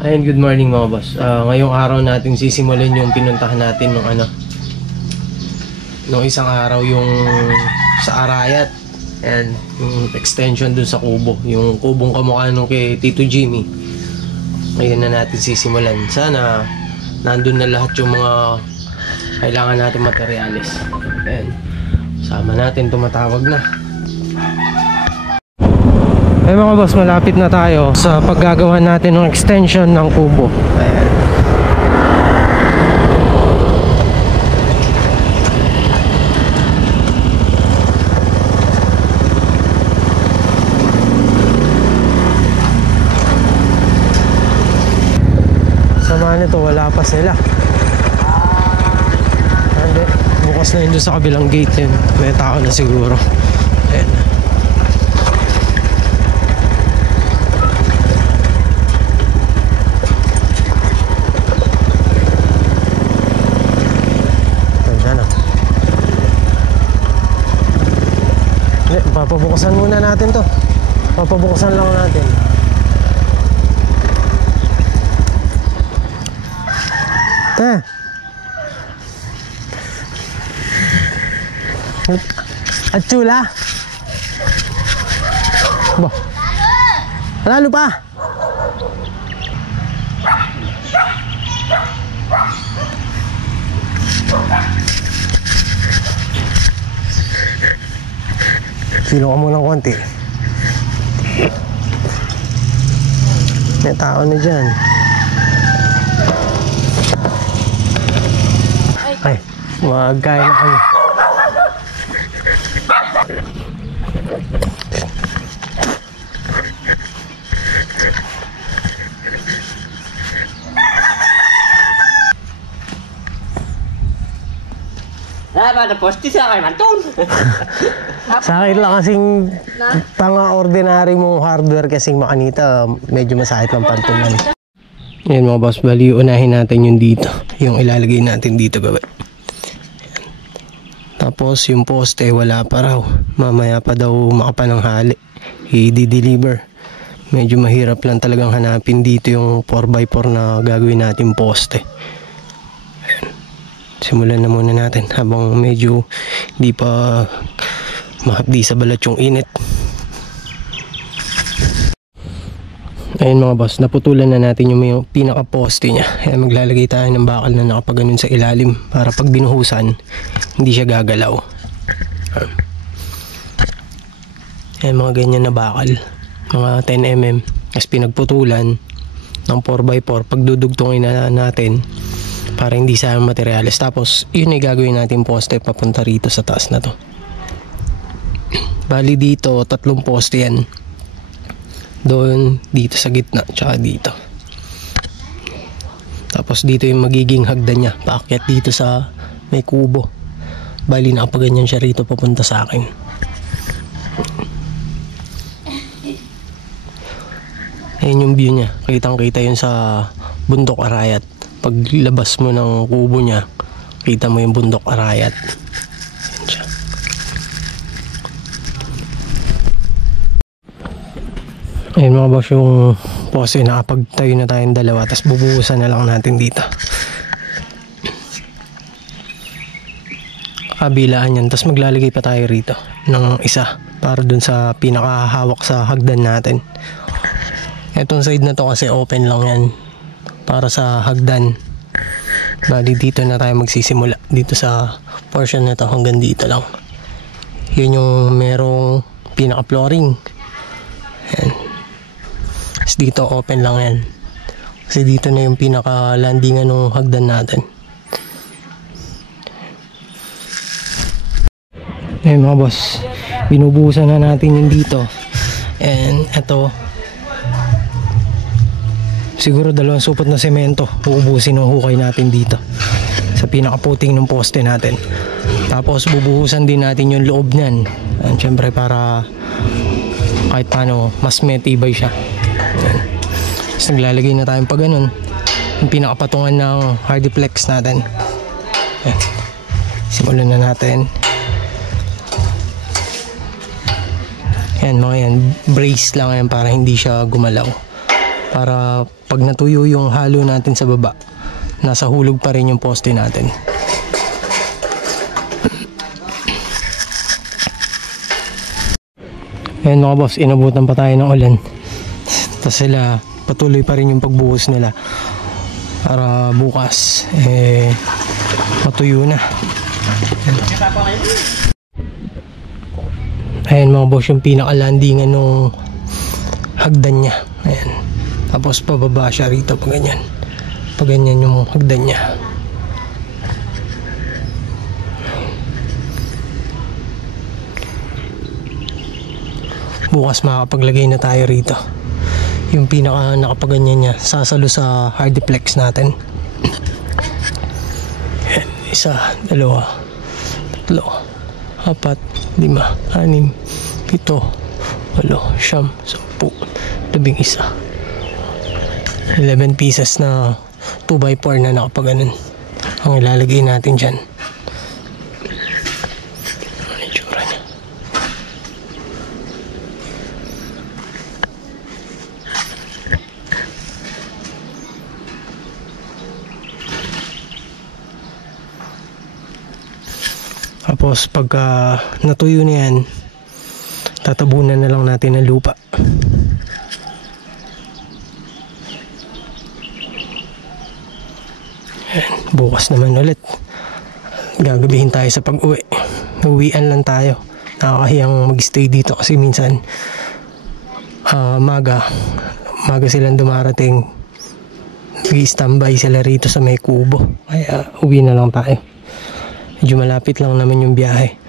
Ayun, good morning mga boss. Ngayong araw natin sisimulan yung pinuntahan natin nung isang araw yung sa Arayat and yung extension dun sa kubo, yung kubong kamukha nung kay Tito Jimmy. Ngayon na natin sisimulan. Sana nandun na lahat yung mga kailangan natin materyales. Ayan, sama natin, tumatawag na. Ay mga boss, malapit na tayo sa paggagawa natin ng extension ng kubo. Ayan. Sama nito, wala pa sila. Hindi, bukas na yun doon sa kabilang gate yun. May tao na siguro. Ayan. Papabukasan muna natin to. Papabukasan lang natin. At chula. Bah. Lalo pa. Silo ka muna ng konti. May tao na dyan. Ay, magkain na kami. Pada posti sa kay Mantun. Sa akin lang kasing pang-ordinary mong hardware kasing makanita, medyo masakit ng pantulan. Yan mga boss, bali unahin natin yung dito, yung ilalagay natin dito gawin. Tapos yung poste wala pa raw, mamaya pa daw makapananghali i-deliver. Medyo mahirap lang talagang hanapin dito yung 4x4 na gagawin natin poste. Simulan na muna natin habang medyo hindi pa mahapdi sa balat yung init. Ayun mga boss, naputulan na natin yung pinaka poste nya. Kaya maglalagay tayo ng bakal na nakapaganon sa ilalim para pag binuhusan hindi siya gagalaw. Ayun mga ganyan na bakal, mga 10mm. Tapos pinagputulan ng 4x4, pagdudugtungin na natin para hindi sayang materyales. Tapos yun ay gagawin natin poste papunta rito sa taas na to. Bali dito 3 poste yan, doon, dito sa gitna, tsaka dito. Tapos dito yung magiging hagdan nya paakyat dito sa may kubo. Bali nakapaganyan siya rito papunta sa akin. Ayan yung view nya, kitang kita yun sa bundok Arayat. Paglabas mo ng kubo niya, kita mo yung bundok Arayat. Ayun mga boss, yung poste, nakapagtayo na tayong dalawa, tapos bubuhusan na lang natin dito. Kabilaan yan, tapos maglalagay pa tayo rito ng isa para dun sa pinakahawak sa hagdan natin. Etong side na to kasi open lang yan para sa hagdan. Bali dito na tayo magsisimula, dito sa portion na to hanggang dito lang. Yun yung merong pinaka flooring. Ayan. Tapos dito open lang yan kasi dito na yung pinaka landingan ng hagdan natin. Ayan mga boss, binubuhusan na natin yung dito. And eto, siguro 2 supot na semento uubusin ng hukay natin dito sa pinakaputing ng poste natin. Tapos bubuhusan din natin yung loob niyan. And syempre para kahit paano mas matibay siya. Tapos naglalagay na tayong pa ganun yung pinakapatungan ng hardiplex natin. Simulan na natin. Yan mga yan, brace lang yan para hindi siya gumalaw. Para pag natuyo yung halo natin sa baba, nasa hulog pa rin yung poste natin. Ayan mga boss, inabutan pa tayo ng ulan. Tapos sila, patuloy pa rin yung pagbuhos nila. Para bukas, matuyo na. Ayan mga boss, yung pinaka-landingan nung hagdan niya. Ayan. Tapos pababa siya rito pag ganyan. Pag ganyan yung hagdan niya. Bukas makakapaglagay na tayo rito. Yung pinaka nakapaganyan niya, sasalo sa hardiplex natin. Ayan. 1, 2, 3, 4, 5, 6, 7, 8, 9, 10, 11, 11 pieces na 2x4 na nakapaganon ang ilalagay natin dyan. Ano yung tsura niya? Tapos pagka natuyo na yan, tatabunan na lang natin ng lupa. Ayan, bukas naman ulit gagabihin tayo sa pag-uwi. Uwian lang tayo. Nakakahiyang mag-stay dito kasi minsan maga silang dumarating, nag-standby sila rito sa may kubo, kaya uwi na lang tayo. Medyo malapit lang naman yung biyahe.